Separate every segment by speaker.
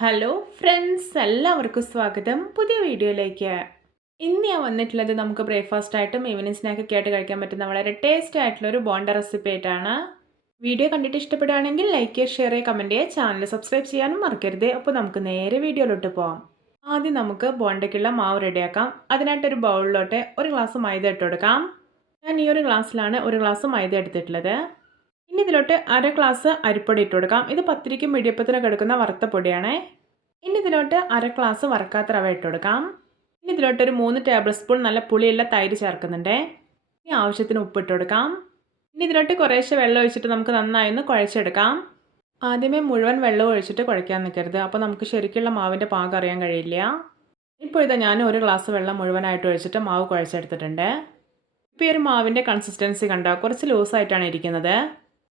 Speaker 1: Hello friends എല്ലാവർക്കും സ്വാഗതം. പുതിയ വീഡിയോയിലേക്ക്. ഇന്ന് ഞാൻ വന്നിട്ടുള്ളത് നമുക്ക് ബ്രേക്ക്ഫാസ്റ്റ് ആയിട്ടും ഈവനിങ് സ്നാക്കൊക്കെ ആയിട്ട് കഴിക്കാൻ പറ്റുന്ന വളരെ ടേസ്റ്റ് ആയിട്ടുള്ള ഒരു ബോണ്ട റെസിപ്പി ആയിട്ടാണ്. വീഡിയോ കണ്ടിട്ട് ഇഷ്ടപ്പെടുകയാണെങ്കിൽ ലൈക്ക് ചെയ്യുക ഷെയർ ചെയ്യുക കമന്റ് ചെയ്യുക ചാനൽ സബ്സ്ക്രൈബ് ചെയ്യാനും മറക്കരുത്. അപ്പോൾ നമുക്ക് നേരെ വീഡിയോയിലോട്ട് പോകാം ആദ്യം നമുക്ക് ബോണ്ടയ്ക്കുള്ള മാവ് റെഡിയാക്കാം. അതിനായിട്ടൊരു ബൗളിലോട്ട് ഒരു ഗ്ലാസ് മൈദ ഇട്ട് കൊടുക്കാം. ഞാൻ ഈ ഒരു ഗ്ലാസ്സിലാണ് ഒരു ഗ്ലാസ് മൈദ എടുത്തിട്ടുള്ളത്. ഇനി ഇതിലോട്ട് അര ഗ്ലാസ് അരിപ്പൊടി ഇട്ട് കൊടുക്കാം. ഇത് പത്തിരിക്കും മിടിയപ്പത്തിനും കിടക്കുന്ന വറുത്ത പൊടിയാണേ. ഇനി ഇതിലോട്ട് അര ഗ്ലാസ് വറക്കാത്ത റവ ഇട്ട് കൊടുക്കാം. ഇനി ഇതിലോട്ട് ഒരു മൂന്ന് ടേബിൾ സ്പൂൺ നല്ല പുളിയുള്ള തൈര് ചേർക്കുന്നുണ്ട്. ഇനി ആവശ്യത്തിന് ഉപ്പ് ഇട്ട് കൊടുക്കാം. ഇനി ഇതിലോട്ട് കുറേശ്ശെ വെള്ളം ഒഴിച്ചിട്ട് നമുക്ക് നന്നായി ഒന്ന് കുഴച്ചെടുക്കാം. ആദ്യമേ മുഴുവൻ വെള്ളം ഒഴിച്ചിട്ട് കുഴയ്ക്കാൻ നിൽക്കരുത് അപ്പോൾ നമുക്ക് ശരിക്കുള്ള മാവിന്റെ പാകം അറിയാൻ കഴിയില്ല. ഇപ്പോൾ ഇതാ ഞാൻ ഒരു ഗ്ലാസ് വെള്ളം മുഴുവനായിട്ട് ഒഴിച്ചിട്ട് മാവ് കുഴച്ചെടുത്തിട്ടുണ്ട്. ഇപ്പോൾ ഈ ഒരു മാവിന്റെ കൺസിസ്റ്റൻസി കണ്ടോ? കുറച്ച് ലൂസായിട്ടാണ് ഇരിക്കുന്നത്.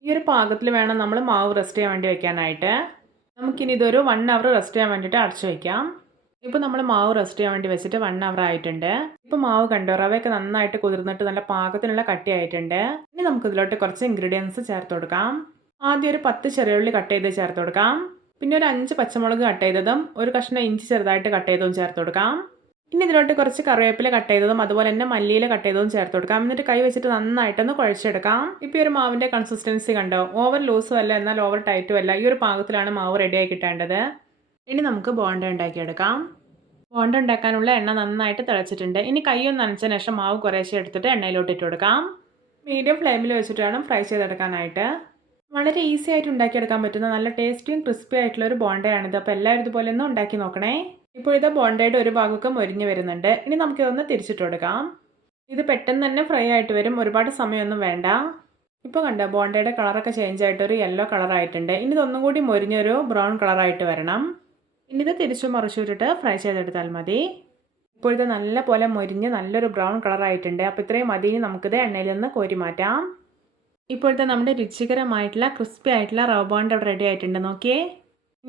Speaker 1: ഈ ഒരു പാകത്തിൽ വേണം നമ്മൾ മാവ് റെസ്റ്റ് ചെയ്യാൻ വേണ്ടി വെക്കാനായിട്ട്. നമുക്കിനി ഇതൊരു വൺ അവർ റെസ്റ്റ് ചെയ്യാൻ വേണ്ടിയിട്ട് അടച്ചു വയ്ക്കാം ഇപ്പോൾ നമ്മൾ മാവ് റെസ്റ്റ് ചെയ്യാൻ വേണ്ടി വെച്ചിട്ട് വൺ അവർ ആയിട്ടുണ്ട്. ഇപ്പോൾ മാവ് കണ്ടോ റവയൊക്കെ നന്നായിട്ട് കുതിർന്നിട്ട് നല്ല പാകത്തിനുള്ള കട്ടി ആയിട്ടുണ്ട് ഇനി നമുക്ക് ഇതിലോട്ട് കുറച്ച് ഇൻഗ്രീഡിയൻസ് ചേർത്ത് കൊടുക്കാം. ആദ്യം ഒരു പത്ത് ചെറിയുള്ളി കട്ട് ചെയ്ത് ചേർത്ത് കൊടുക്കാം. പിന്നെ ഒരു അഞ്ച് പച്ചമുളക് കട്ട് ചെയ്തതും ഒരു കഷ്ണം ഇഞ്ചി ചെറുതായിട്ട് കട്ട് ചെയ്തതും ചേർത്ത് കൊടുക്കാം. ഇനി ഇതിലോട്ട് കുറച്ച് കറിവേപ്പില കട്ട് ചെയ്തതും അതുപോലെ തന്നെ മല്ലിയില കട്ട് ചെയ്തതും ചേർത്ത് കൊടുക്കാം. എന്നിട്ട് കൈ വെച്ചിട്ട് നന്നായിട്ടൊന്ന് കുഴച്ചെടുക്കാം. ഇപ്പോൾ ഒരു മാവിന്റെ കൺസിസ്റ്റൻസി കണ്ടോ? ഓവർ ലൂസും അല്ല എന്നാൽ ഓവർ ടൈറ്റും അല്ല. ഈ ഒരു പാകത്തിലാണ് മാവ് റെഡിയായി കിട്ടേണ്ടത്. ഇനി നമുക്ക് ബോണ്ട ഉണ്ടാക്കിയെടുക്കാം. ബോണ്ട ഉണ്ടാക്കാനുള്ള എണ്ണ നന്നായിട്ട് തിളച്ചിട്ടുണ്ട്. ഇനി കൈയൊന്ന് നനച്ചതിന് ശേഷം മാവ് കുറേശ്ശെ എടുത്തിട്ട് എണ്ണയിലോട്ട് ഇട്ട് കൊടുക്കാം. മീഡിയം ഫ്ലെയിമിൽ വെച്ചിട്ട് വേണം ഫ്രൈ ചെയ്തെടുക്കാനായിട്ട്. വളരെ ഈസി ആയിട്ട് ഉണ്ടാക്കിയെടുക്കാൻ പറ്റുന്ന നല്ല ടേസ്റ്റിയും ക്രിസ്പി ആയിട്ടുള്ള ഒരു ബോണ്ടയാണിത്. അപ്പോൾ എല്ലാവരും ഇതുപോലെ ഒന്ന് ഉണ്ടാക്കി നോക്കണേ. ഇപ്പോൾ ഇത് ബോണ്ടയുടെ ഒരു ഭാഗമൊക്കെ മൊരിഞ്ഞ് വരുന്നുണ്ട്. ഇനി നമുക്കിതൊന്ന് തിരിച്ചിട്ട് കൊടുക്കാം ഇത് പെട്ടെന്ന് തന്നെ ഫ്രൈ ആയിട്ട് വരും. ഒരുപാട് സമയമൊന്നും വേണ്ട. ഇപ്പോൾ കണ്ടോ ബോണ്ടയുടെ കളറൊക്കെ ചേഞ്ച് ആയിട്ട് ഒരു യെല്ലോ കളറായിട്ടുണ്ട്. ഇനി ഇതൊന്നും കൂടി മൊരിഞ്ഞൊരു ബ്രൗൺ കളറായിട്ട് വരണം. ഇനി ഇത് തിരിച്ചു മറിച്ചിട്ടിട്ട് ഫ്രൈ ചെയ്തെടുത്താൽ മതി. ഇപ്പോഴത്തെ നല്ല പോലെ മൊരിഞ്ഞ് നല്ലൊരു ബ്രൗൺ കളറായിട്ടുണ്ട്. അപ്പോൾ ഇത്രയും മതി. ഇനി നമുക്കിത് എണ്ണയിൽ നിന്ന് കോരി മാറ്റാം. ഇപ്പോഴത്തെ നമ്മുടെ രുചികരമായിട്ടുള്ള ക്രിസ്പി ആയിട്ടുള്ള റവ ബോണ്ട് റെഡി ആയിട്ടുണ്ട്. നോക്കിയേ.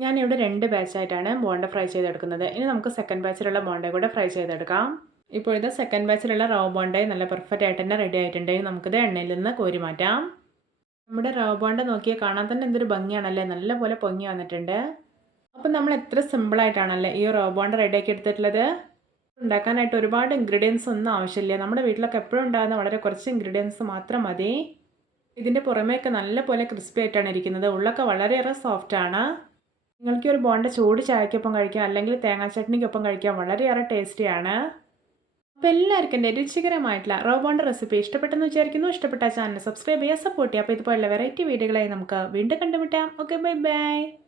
Speaker 1: ഞാനിവിടെ രണ്ട് ബാച്ചായിട്ടാണ് ബോണ്ട ഫ്രൈ ചെയ്തെടുക്കുന്നത്. ഇനി നമുക്ക് സെക്കൻഡ് ബാച്ചിലുള്ള ബോണ്ട കൂടെ ഫ്രൈ ചെയ്തെടുക്കാം. ഇപ്പോഴത്തെ സെക്കൻഡ് ബാച്ചിലുള്ള റോ ബോണ്ട നല്ല പെർഫെക്റ്റ് ആയിട്ട് തന്നെ റെഡി ആയിട്ടുണ്ട് ഇനി നമുക്കിത് എണ്ണയിൽ നിന്ന് കോരി മാറ്റാം. നമ്മുടെ റവ് ബോണ്ട നോക്കിയാൽ കാണാൻ തന്നെ എന്തൊരു ഭംഗിയാണല്ലേ? നല്ലപോലെ പൊങ്ങി വന്നിട്ടുണ്ട്. അപ്പം നമ്മൾ എത്ര സിമ്പിളായിട്ടാണല്ലേ ഈ റവ് ബോണ്ട റെഡിയാക്കി എടുത്തിട്ടുള്ളത്? ഉണ്ടാക്കാനായിട്ട് ഒരുപാട് ഇൻഗ്രീഡിയൻസ് ഒന്നും ആവശ്യമില്ല. നമ്മുടെ വീട്ടിലൊക്കെ എപ്പോഴും ഉണ്ടാകുന്ന വളരെ കുറച്ച് ഇൻഗ്രീഡിയൻസ് മാത്രം മതി. ഇതിന്റെ പുറമേയൊക്കെ നല്ല പോലെ ക്രിസ്പി ആയിട്ടാണ് ഇരിക്കുന്നത്. ഉള്ളൊക്കെ വളരെയേറെ സോഫ്റ്റാണ് നിങ്ങൾക്ക് ഒരു ബോണ്ട ചൂട് ചായക്കൊപ്പം കഴിക്കാം അല്ലെങ്കിൽ തേങ്ങാ ചട്നിക്കൊപ്പം കഴിക്കാം. വളരെയേറെ ടേസ്റ്റിയാണ്. അപ്പോൾ എല്ലാവർക്കും എന്റെ രുചികരമായിട്ടുള്ള റോ ബോണ്ട റെസിപ്പി ഇഷ്ടപ്പെട്ടെന്ന് വിചാരിക്കുന്നു. ഇഷ്ടപ്പെട്ട ചാനൽ സബ്സ്ക്രൈബ് ചെയ്യുക സപ്പോർട്ട് ചെയ്യുക. അപ്പോൾ ഇതുപോലുള്ള വെറൈറ്റി വീഡിയോകളായി നമുക്ക് വീണ്ടും കണ്ടുമുട്ടാം. Okay bye bye.